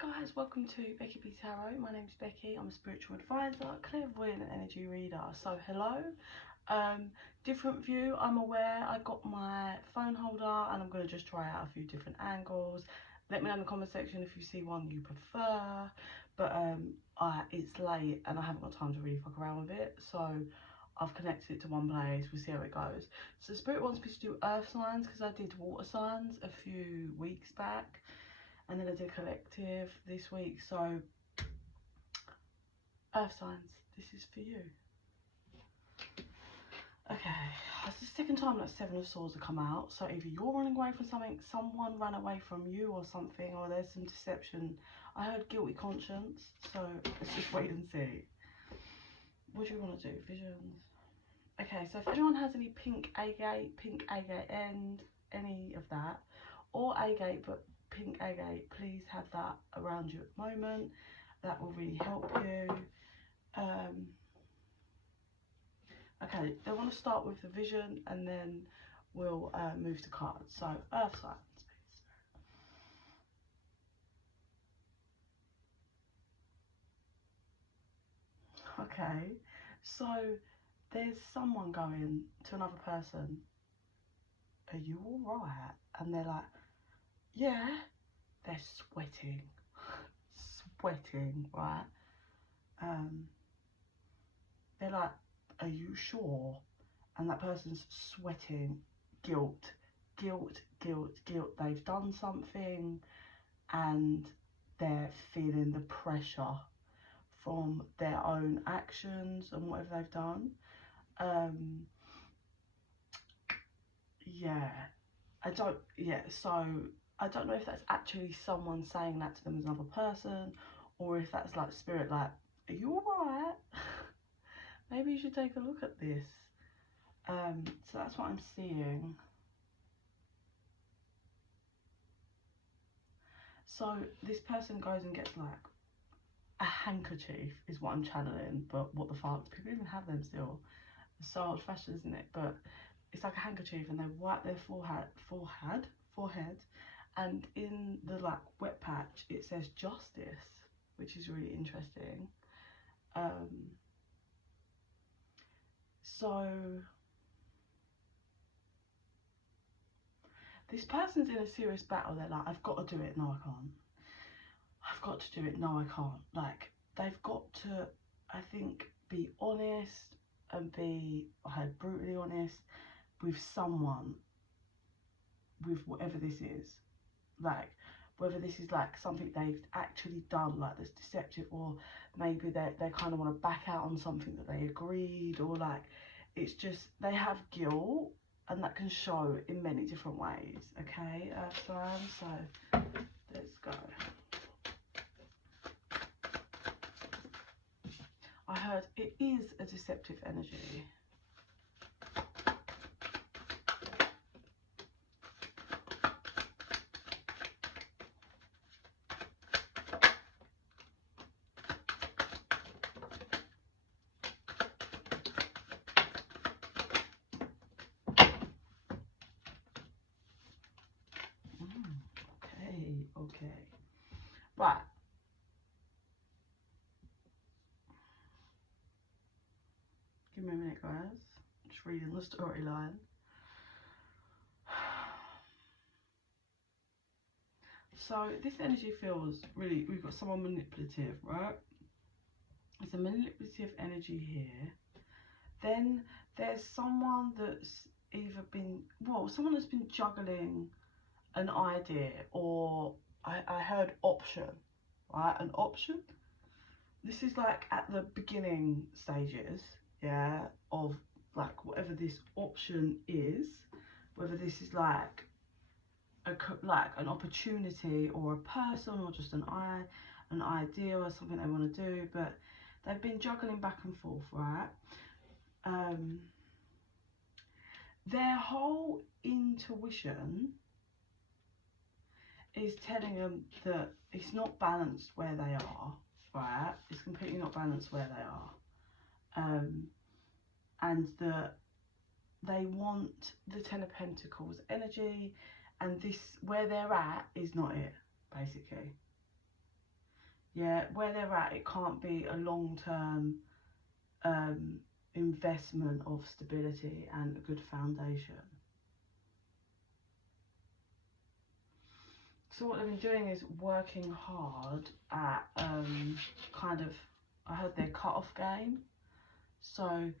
guys, welcome to Becky Tarot. My name's Becky. I'm a spiritual advisor, clairvoyant and energy reader. So hello, different view. I'm aware. I got my phone holder and I'm going to just try out a few different angles. Let me know in the comment section if you see one you prefer. But it's late and I haven't got time to really fuck around with it, so I've connected it to one place. We'll see how it goes. So Spirit wants me to do earth signs because I did water signs a few weeks back. And then I did collective this week, so earth signs, this is for you. Okay, I was just taking time like Seven of Swords to come out, so either you're running away from something, someone ran away from you or something, or there's some deception. I heard guilty conscience, so let's just wait and see. What do you want to do? Visions? Okay, so if anyone has any pink agate, pink agate end, any of that, or agate but pink agate, please have that around you at the moment. That will really help you. Okay, they want to start with the vision and then we'll move to cards. So earth signs, please. Okay, so there's someone going to another person, are you all right? And they're like, yeah. They're sweating, right? They're like, are you sure? And that person's sweating, guilt. They've done something and they're feeling the pressure from their own actions and whatever they've done. So I don't know if that's actually someone saying that to them as another person, or if that's like spirit, like, are you alright? Maybe you should take a look at this. So that's what I'm seeing. So this person goes and gets like a handkerchief is what I'm channeling, but what the fuck, people even have them still. It's so old fashioned, isn't it? But it's like a handkerchief and they wipe their forehead, and in the like wet patch it says justice, which is really interesting. So this person's in a serious battle. They're like, I've got to do it, no I can't. I've got to do it, no I can't. Like, they've got to, I think, be honest and be, I heard brutally honest with someone, with whatever this is. Like, whether this is like something they've actually done, like that's deceptive, or maybe they kind of want to back out on something that they agreed, or like it's just they have guilt, and that can show in many different ways. Okay, so let's go. I heard it is a deceptive energy. Okay. Right. Give me a minute, guys. Just reading the storyline. So this energy feels really, we've got someone manipulative, right? It's a manipulative energy here. Then there's someone that's either been, well, someone that's been juggling an idea, or I heard option, right? An option. This is like at the beginning stages, yeah, of like whatever this option is, whether this is like an opportunity or a person or just an idea or something they want to do, but they've been juggling back and forth, right? Their whole intuition is telling them that it's not balanced where they are, right? It's completely not balanced where they are, and that they want the Ten of Pentacles energy, and this, where they're at, is not it, basically. Yeah, where they're at, it can't be a long-term investment of stability and a good foundation. So what they've been doing is working hard at kind of, I heard their cut-off game. So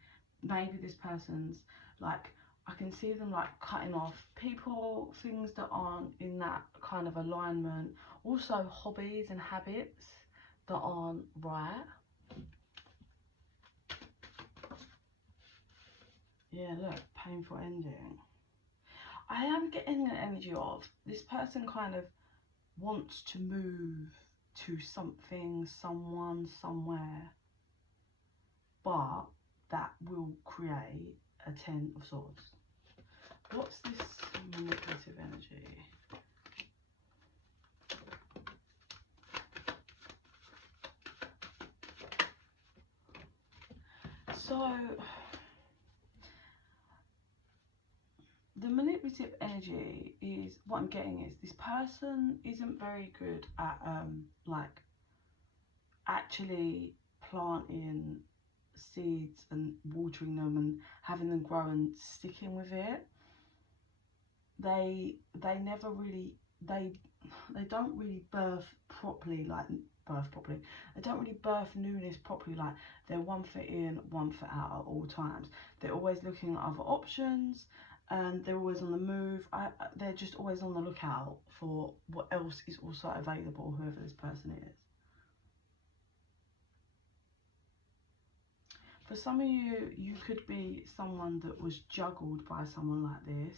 maybe this person's like, I can see them like cutting off people, things that aren't in that kind of alignment. Also hobbies and habits that aren't right. Yeah, look, painful ending. I am getting an energy of this person kind of wants to move to something, someone, somewhere, but that will create a 10 of swords. What's this manipulative energy? So the manipulative energy is, what I'm getting is this person isn't very good at like actually planting seeds and watering them and having them grow and sticking with it. They never really, they don't really birth properly, they don't really birth newness properly, like they're 1 foot in, 1 foot out at all times. They're always looking at other options and they're always on the move. They're just always on the lookout for what else is also available, whoever this person is. For some of you, you could be someone that was juggled by someone like this,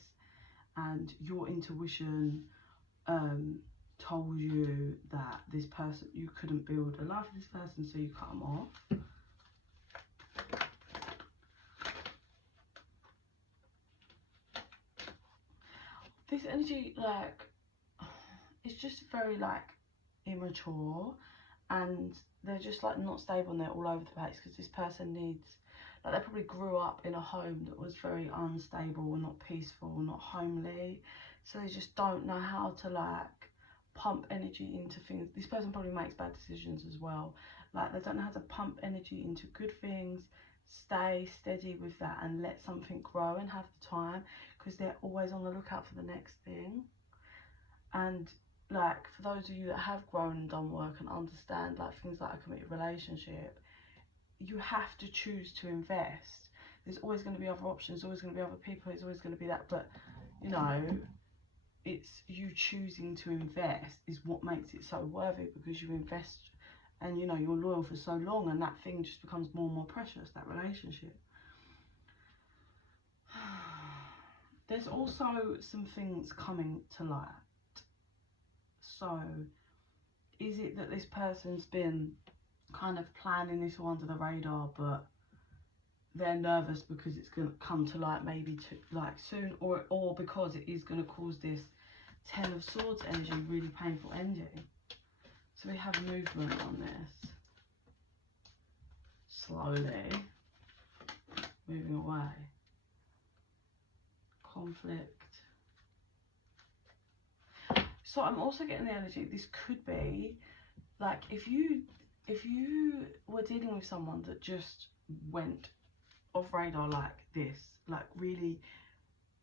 and your intuition told you that this person, you couldn't build a life with this person, so you cut them off. This energy, like, it's just very like immature, and they're just like not stable and they're all over the place because this person needs, like, they probably grew up in a home that was very unstable and not peaceful, not homely, so they just don't know how to like pump energy into things. This person probably makes bad decisions as well. Like, they don't know how to pump energy into good things, stay steady with that and let something grow and have the time, because they're always on the lookout for the next thing. And like, for those of you that have grown and done work and understand like things like a committed relationship, you have to choose to invest. There's always going to be other options, there's always going to be other people, there's always going to be that, but you know, it's you choosing to invest is what makes it so worthy, because you invest and you know you're loyal for so long, and that thing just becomes more and more precious, that relationship. There's also some things coming to light. So is it that this person's been kind of planning this all under the radar, but they're nervous because it's going to come to light maybe like soon, or because it is going to cause this 10 of Swords energy, really painful ending? So we have movement on this. Slowly moving away. Conflict. So I'm also getting the energy, this could be like, if you were dealing with someone that just went off radar like this, like really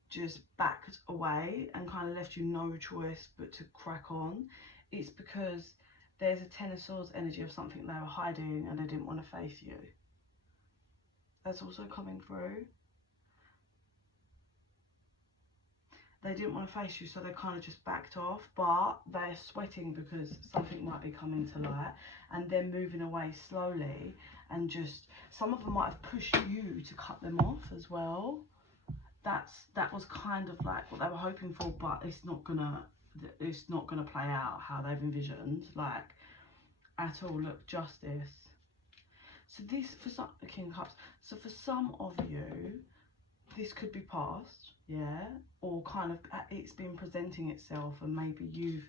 just backed away and kind of left you no choice but to crack on, it's because there's a 10 of Swords energy of something they were hiding and they didn't want to face you. That's also coming through. They didn't want to face you, so they kind of just backed off, but they're sweating because something might be coming to light, and they're moving away slowly, and just, some of them might have pushed you to cut them off as well. That was kind of like what they were hoping for, but it's not gonna play out how they've envisioned, like, at all. Look, Justice. So this, for some, the King of Cups, so for some of you, this could be past, yeah, or kind of it's been presenting itself, and maybe you've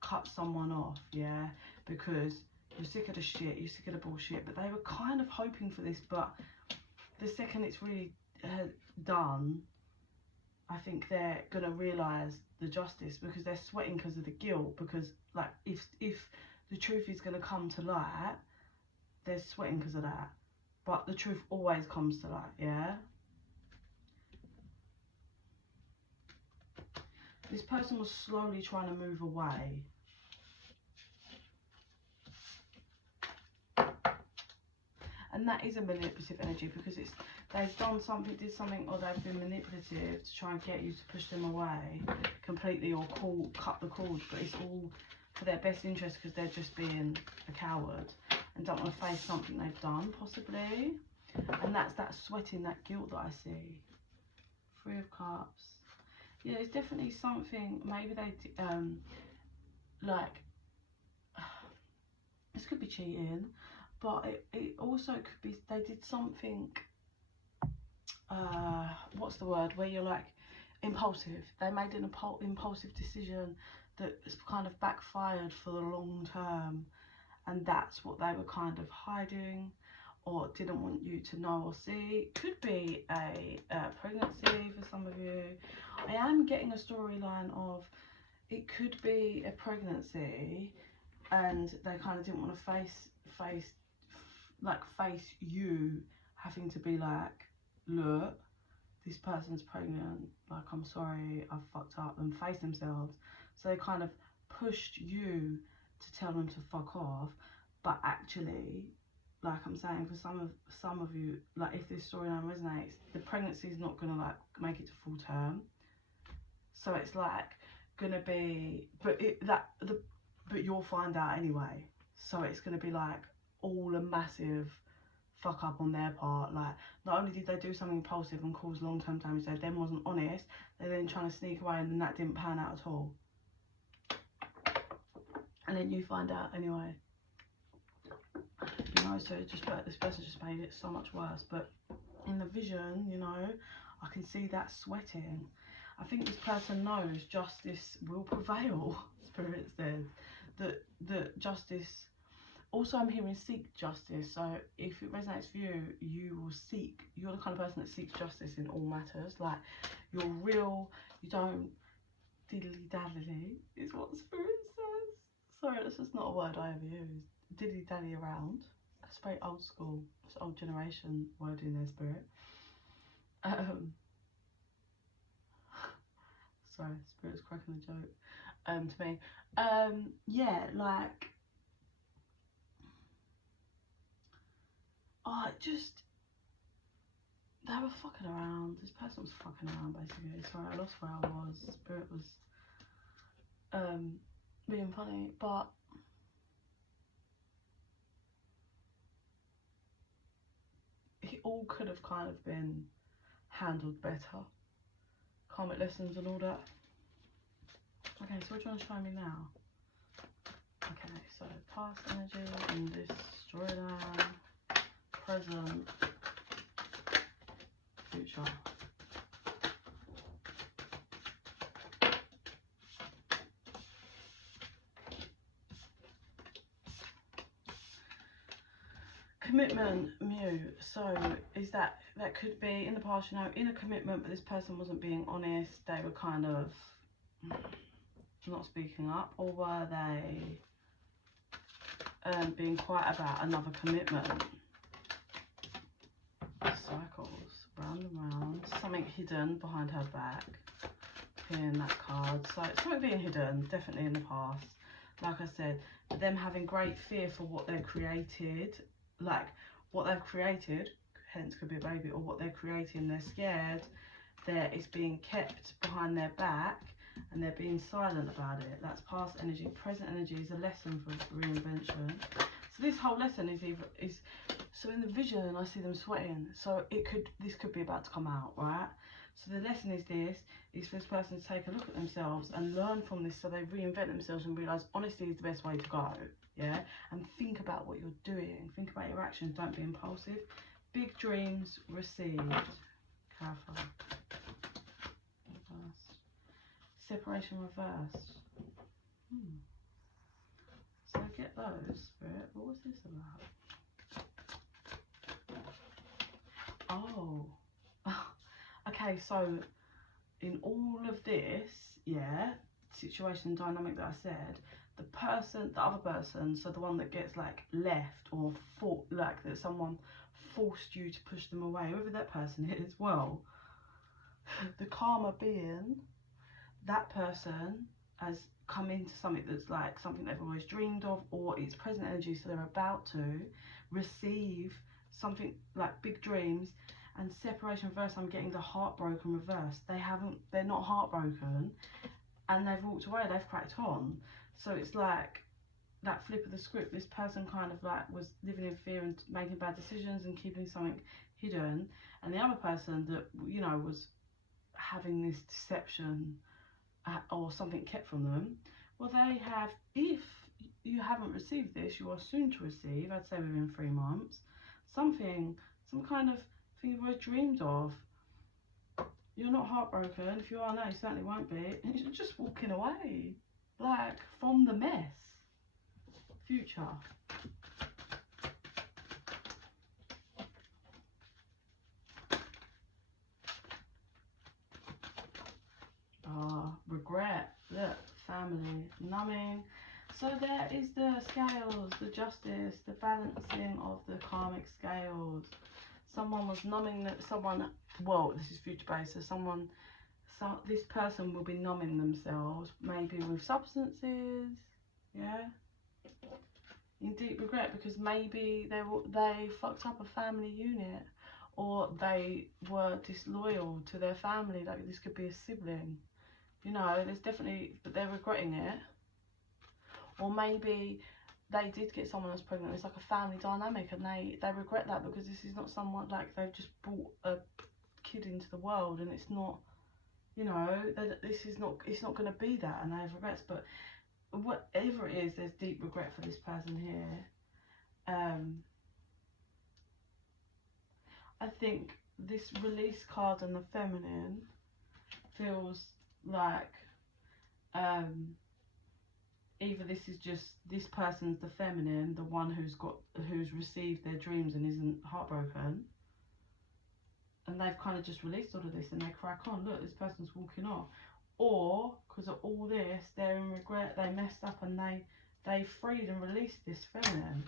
cut someone off, yeah, because you're sick of the shit, you're sick of the bullshit, but they were kind of hoping for this, but the second it's really done, I think they're gonna realise the justice, because they're sweating because of the guilt, because like if the truth is going to come to light. There's sweating because of that. But the truth always comes to light, yeah? This person was slowly trying to move away. And that is a manipulative energy, because it's they've done something, did something, or they've been manipulative to try and get you to push them away completely, or cut the cord. But it's all for their best interest, because they're just being a coward and don't want to face something they've done, possibly. And that's that sweating, that guilt that I see. 3 of Cups. Yeah, it's definitely something. Maybe they like, this could be cheating, but it also could be they did something, what's the word, where you're like impulsive. They made an impulsive decision that's kind of backfired for the long term, and that's what they were kind of hiding or didn't want you to know or see. Could be a pregnancy for some of you. I am getting a storyline of it could be a pregnancy, and they kind of didn't want to face you having to be like, look, this person's pregnant, like, I'm sorry, I've fucked up, and face themselves. So they kind of pushed you to tell them to fuck off. But actually, like I'm saying, for some of you, like, if this storyline resonates, the pregnancy is not gonna like make it to full term. So it's like gonna be, but you'll find out anyway. So it's gonna be like all a massive fuck up on their part. Like, not only did they do something impulsive and cause long-term damage, they then wasn't honest, they're then trying to sneak away, and then that didn't pan out at all. And then you find out anyway. You know, so this person just made it so much worse. But in the vision, you know, I can see that sweating. I think this person knows justice will prevail. Spirit says that justice. Also, I'm hearing seek justice. So if it resonates for you, you will seek. You're the kind of person that seeks justice in all matters. Like, you're real. You don't diddly daddly is what Spirit says. Sorry, that's just not a word I ever use. Diddly dally around. That's very old school. It's old generation word in there, Spirit. Sorry, Spirit's cracking a joke to me. Yeah, like, oh, it just, they were fucking around. This person was fucking around, basically. Sorry, I lost where I was. Spirit was being funny, but it all could have kind of been handled better. Karmic lessons and all that. Okay, so what do you want to show me now? Okay, so past energy in this storyline, present, future. Commitment, Mew. So is that could be in the past, you know, in a commitment, but this person wasn't being honest. They were kind of not speaking up, or were they being quiet about another commitment? Cycles, round and round. Something hidden behind her back. In that card. So it's something being hidden, definitely in the past. Like I said, them having great fear for what they've created. Like, what they've created, hence could be a baby, or what they're creating, they're scared that it's being kept behind their back and they're being silent about it. That's past energy. Present energy is a lesson for reinvention. So this whole lesson is so in the vision I see them sweating, so this could be about to come out, right? So the lesson is for this person to take a look at themselves and learn from this, so they reinvent themselves and realise honesty is the best way to go, yeah? And think about what you're doing. Think about your actions. Don't be impulsive. Big dreams received. Clarify. Reversed. Separation reversed. So get those, Spirit. What was this about? Oh. Okay, so in all of this, yeah, situation dynamic that I said, the other person, so the one that gets like left or fought, like that someone forced you to push them away, whoever that person is, well, the karma being, that person has come into something that's like something they've always dreamed of, or it's present energy, so they're about to receive something like big dreams. And separation reverse, I'm getting the heartbroken reverse. They're not heartbroken, and they've walked away, they've cracked on. So it's like that flip of the script. This person kind of like was living in fear and making bad decisions and keeping something hidden, and the other person that, you know, was having this deception or something kept from them, well, they have, if you haven't received this, you are soon to receive, I'd say within 3 months, some kind of thing you've always dreamed of. You're not heartbroken. If you are now, you certainly won't be. And you're just walking away, like, from the mess. Future. Regret. Look, family, numbing. So there is the scales, the justice, the balancing of the karmic scales. Someone was numbing someone, well, this is future based, so this person will be numbing themselves, maybe with substances, yeah, in deep regret, because maybe they fucked up a family unit, or they were disloyal to their family. Like, this could be a sibling, you know, there's definitely, but they're regretting it. Or maybe they did get someone else pregnant. It's like a family dynamic, and they regret that, because this is not someone, like, they've just brought a kid into the world, and it's not, you know, it's not going to be that, and they have regrets. But whatever it is, there's deep regret for this person here. I think this release card and the feminine feels like either this is just, this person's the feminine, the one who's received their dreams and isn't heartbroken, and they've kind of just released all of this and they crack on. Look, this person's walking off. Or because of all this, they're in regret, they messed up, and they freed and released this feminine,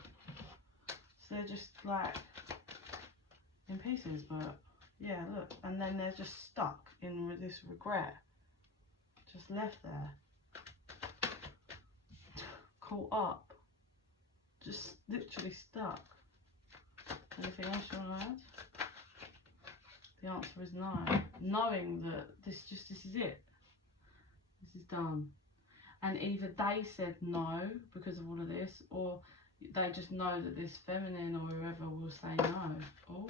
so they're just like in pieces. But yeah, look, and then they're just stuck in this regret, just left there, caught up, just literally stuck. Anything else you want to add? The answer is no. Knowing that this is it. This is done. And either they said no because of all of this, or they just know that this feminine or whoever will say no. Oh,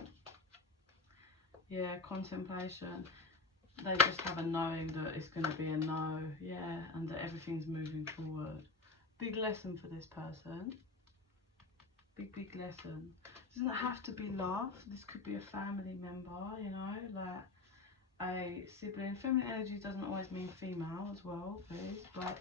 yeah, contemplation. They just have a knowing that it's going to be a no, yeah, and that everything's moving forward. Big lesson for this person. Big lesson. Doesn't have to be love. This could be a family member, you know, like a sibling. Feminine energy doesn't always mean female as well, please, but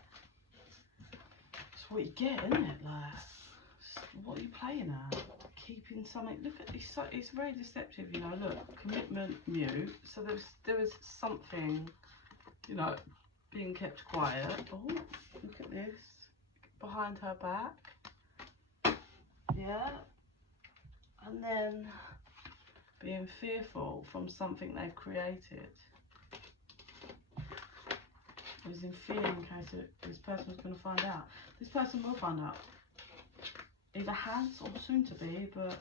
it's what you get, isn't it? Like, what are you playing at? Keeping something. Look at this. It's very deceptive, you know. Look, commitment, mute. So there was something, you know, being kept quiet. Oh, look at this. Behind her back. Yeah. And then being fearful from something they've created. I was in fear in case this person was going to find out. This person will find out. Either has or soon to be, but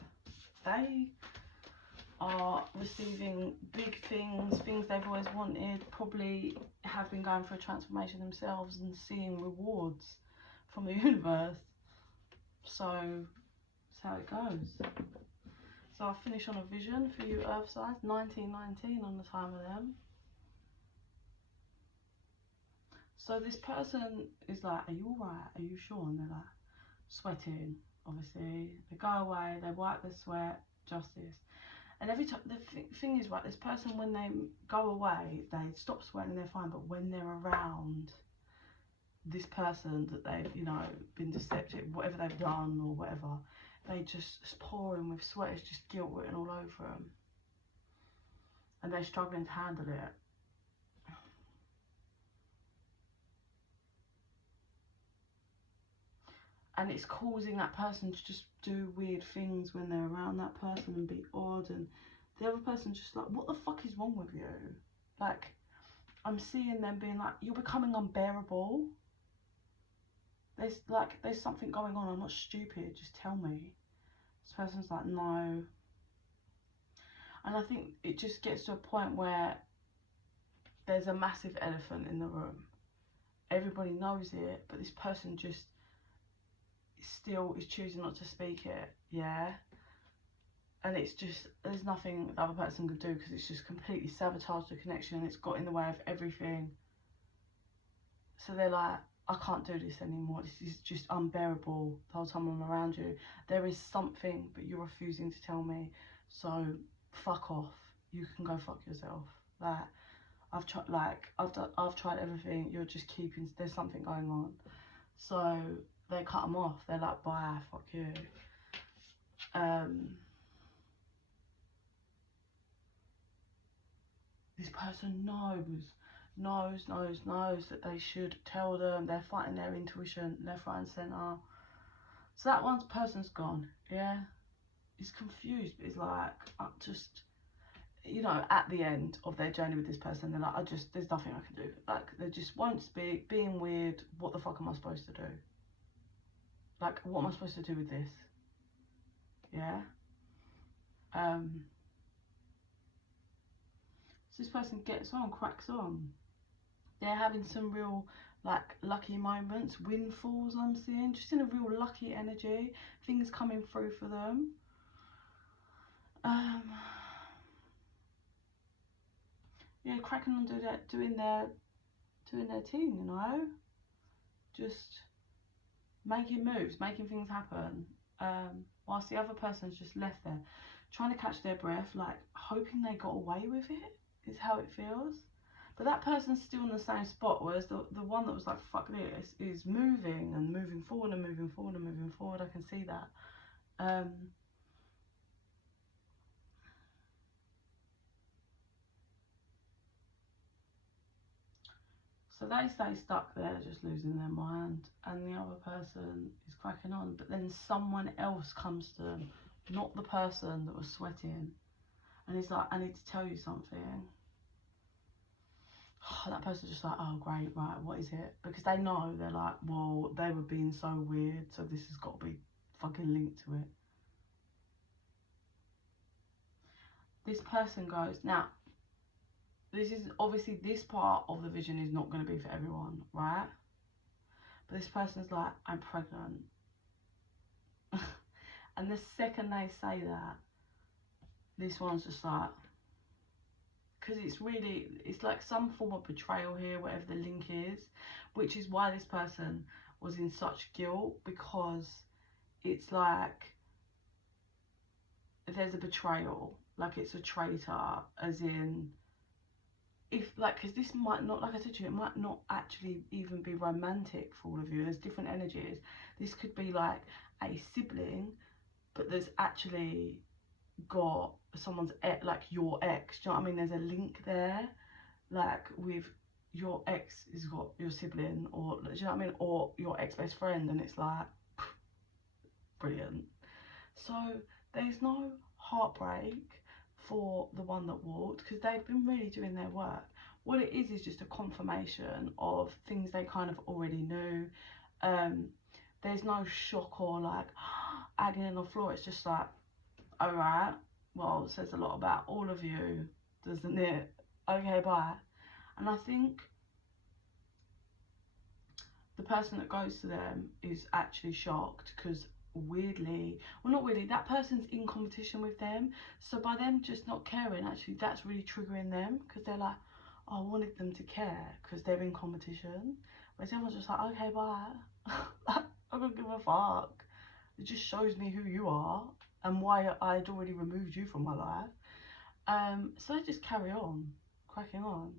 they are receiving big things they've always wanted, probably have been going through a transformation themselves and seeing rewards from the universe. So that's how it goes. So I'll finish on a vision for you Earth signs, 1919 on the time of them. So this person is like, are you alright? Are you sure? And they're like, sweating, obviously. They go away, they wipe their sweat, justice. And every time, the thing is, right, this person, when they go away, they stop sweating, they're fine. But when they're around this person that they've, you know, been deceptive, whatever they've done or whatever, they just pouring with sweat. It's just guilt written all over them. And they're struggling to handle it. and it's causing that person to just do weird things when they're around that person and be odd, and the other person just like, what the fuck is wrong with you? Like, I'm seeing them being like, you're becoming unbearable. There's something going on. I'm not stupid, just tell me. This person's like, no. And I think it just gets to a point where there's a massive elephant in the room. Everybody knows it, but this person just still is choosing not to speak it, yeah? And it's just, there's nothing the other person could do, because it's just completely sabotaged the connection. It's got in the way of everything. So they're like, I can't do this anymore. This is just unbearable the whole time I'm around you. There is something, but you're refusing to tell me. So fuck off. You can go fuck yourself. Like, I've tried everything. You're just keeping, there's something going on. So they cut them off. They're like, bye, fuck you. This person knows that they should tell them. They're fighting their intuition left, right and centre. So that one person's gone, yeah? He's confused, but he's like, just, you know, at the end of their journey with this person, they're like, there's nothing I can do. Like, they just won't speak, being weird. What the fuck am I supposed to do? Like, what am I supposed to do with this? Yeah? So this person gets on, cracks on. They're having some real, like, lucky moments, windfalls I'm seeing, just in a real lucky energy, things coming through for them. Yeah, cracking on, doing their thing, you know, just making moves, making things happen, whilst the other person's just left there, trying to catch their breath, like, hoping they got away with it, is how it feels. But that person's still in the same spot, whereas the one that was like, fuck this, is moving and moving forward and moving forward and moving forward. I can see that. So they stay stuck there, just losing their mind, and the other person is cracking on. But then someone else comes to them, not the person that was sweating, and he's like, I need to tell you something. That person's just like, oh great, right, what is it? Because they know, they're like, well, they were being so weird, so this has got to be fucking linked to it. This person goes, now, this is obviously, this part of the vision is not going to be for everyone, right? But this person's like, I'm pregnant. And the second they say that, this one's just like, because it's like some form of betrayal here, whatever the link is, which is why this person was in such guilt, because it's like there's a betrayal, like it's a traitor, as in, if, like, because this might not, like I said to you, it might not actually even be romantic for all of you. There's different energies. This could be like a sibling, but there's actually got someone's ex, like your ex, do you know what I mean? There's a link there, like with your ex has got your sibling, or do you know what I mean, or your ex best friend, and it's like brilliant. So there's no heartbreak for the one that walked, because they've been really doing their work. What it is just a confirmation of things they kind of already knew. There's no shock or like agony on the floor. It's just like, all right, well, it says a lot about all of you, doesn't it? Okay, bye. And I think the person that goes to them is actually shocked, because weirdly, well, not weirdly, that person's in competition with them. So by them just not caring, actually, that's really triggering them, because they're like, oh, I wanted them to care because they're in competition. Whereas everyone's just like, okay, bye. I don't give a fuck. It just shows me who you are and why I'd already removed you from my life. So they just carry on, cracking on.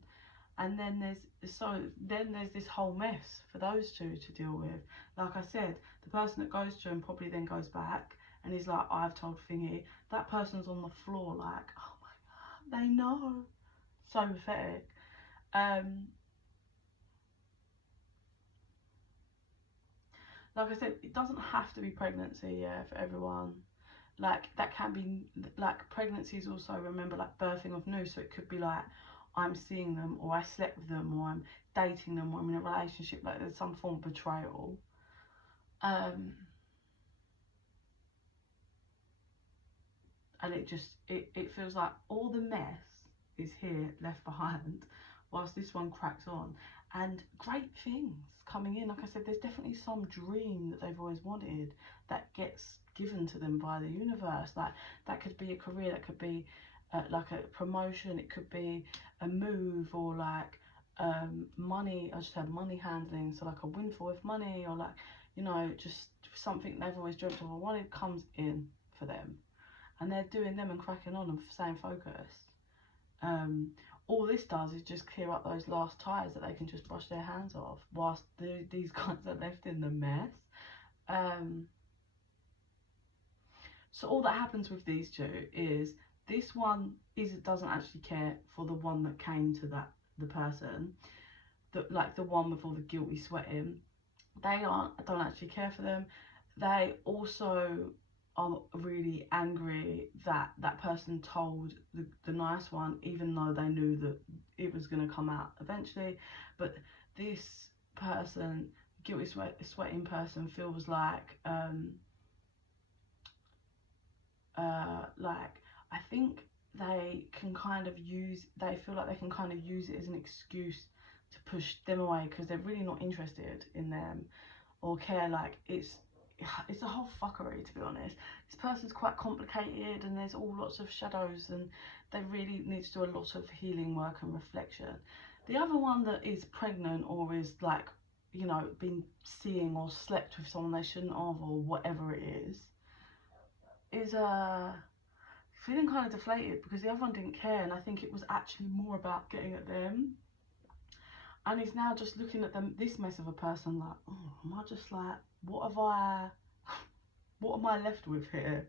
And then there's this whole mess for those two to deal with. Like I said, the person that goes to him probably then goes back and he's like, I've told Thingy. That person's on the floor like, oh my god, they know. So pathetic. like I said, it doesn't have to be pregnancy, yeah, for everyone. Like, that can be, like, pregnancy is also, remember, like, birthing of new. So it could be like, I'm seeing them, or I slept with them, or I'm dating them, or I'm in a relationship. Like, there's some form of betrayal. And it just, it feels like all the mess is here left behind whilst this one cracks on, and great things coming in. Like I said, there's definitely some dream that they've always wanted that gets given to them by the universe. Like, that could be a career, that could be like a promotion, it could be a move, or like money. I just had money handling, so like a windfall with money, or like, you know, just something they've always dreamt of or wanted comes in for them, and they're doing them and cracking on and staying focused. All this does is just clear up those last ties that they can just brush their hands off whilst these guys are left in the mess. So all that happens with these two is this one doesn't actually care for the one that came to the person, that, like, the one with all the guilty sweating. They don't actually care for them. They also are really angry that that person told the nice one, even though they knew that it was going to come out eventually. But this person, guilty sweating person, feels like I think they feel like they can kind of use it as an excuse to push them away, because they're really not interested in them or care. Like, it's a whole fuckery, to be honest. This person's quite complicated, and there's all lots of shadows, and they really need to do a lot of healing work and reflection. The other one that is pregnant, or is, like, you know, been seeing or slept with someone they shouldn't have, or whatever it is feeling kind of deflated, because the other one didn't care, and I think it was actually more about getting at them. And he's now just looking at this mess of a person like, oh, am I just like, what am I left with here?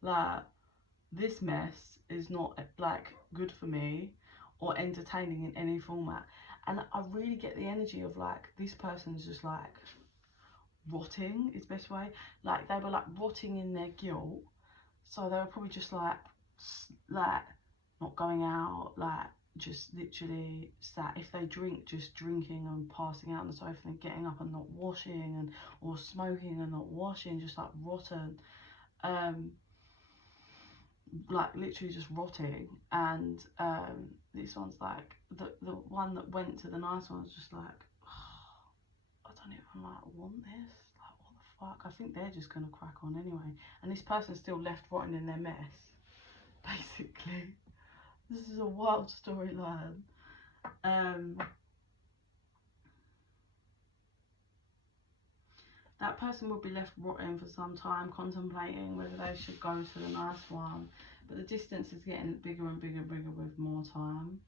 Like, this mess is not, like, good for me or entertaining in any format. And I really get the energy of, like, this person's just like rotting, is best way. Like, they were like rotting in their guilt, so they were probably just like not going out, like, just literally sat, if they drink, just drinking and passing out on the sofa and getting up and not washing, and or smoking and not washing, just like rotten, like literally just rotting. And this one's like, the one that went to the nice one was just like, oh, I don't even like want this, like, what the fuck. I think they're just gonna crack on anyway, and this person's still left rotting in their mess, basically. This is a wild storyline. That person will be left rotting for some time, contemplating whether they should go to the nice one. But the distance is getting bigger and bigger and bigger with more time.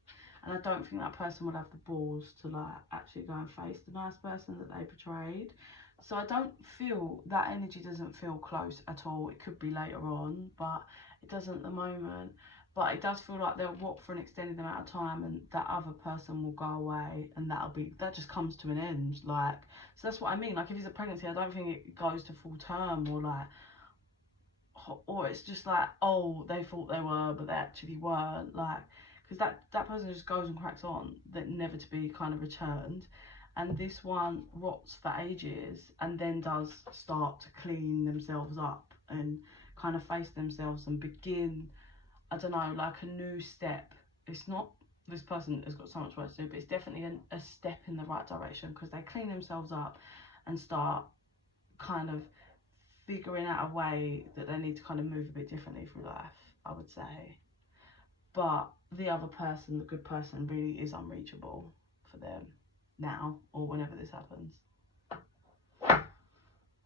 And I don't think that person would have the balls to, like, actually go and face the nice person that they betrayed. So I don't feel, that energy doesn't feel close at all. It could be later on, but it doesn't at the moment. But it does feel like they'll rot for an extended amount of time, and that other person will go away, and that just comes to an end. Like, so that's what I mean. Like, if it's a pregnancy, I don't think it goes to full term, or like, or it's just like, oh, they thought they were, but they actually weren't. Like, because that person just goes and cracks on, that never to be kind of returned. And this one rots for ages, and then does start to clean themselves up and kind of face themselves and begin, I don't know, like a new step. It's not, this person has got so much work to do, but it's definitely a step in the right direction, because they clean themselves up and start kind of figuring out a way that they need to kind of move a bit differently through life, I would say. But the other person, the good person, really is unreachable for them now, or whenever this happens.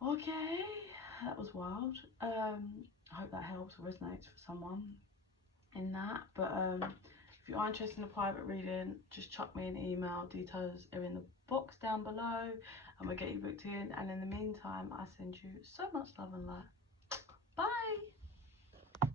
Okay, that was wild. I hope that helps or resonates for someone in that. But if you are interested in a private reading, just chuck me an email. Details are in the box down below, and we'll get you booked in. And in the meantime, I send you so much love and light.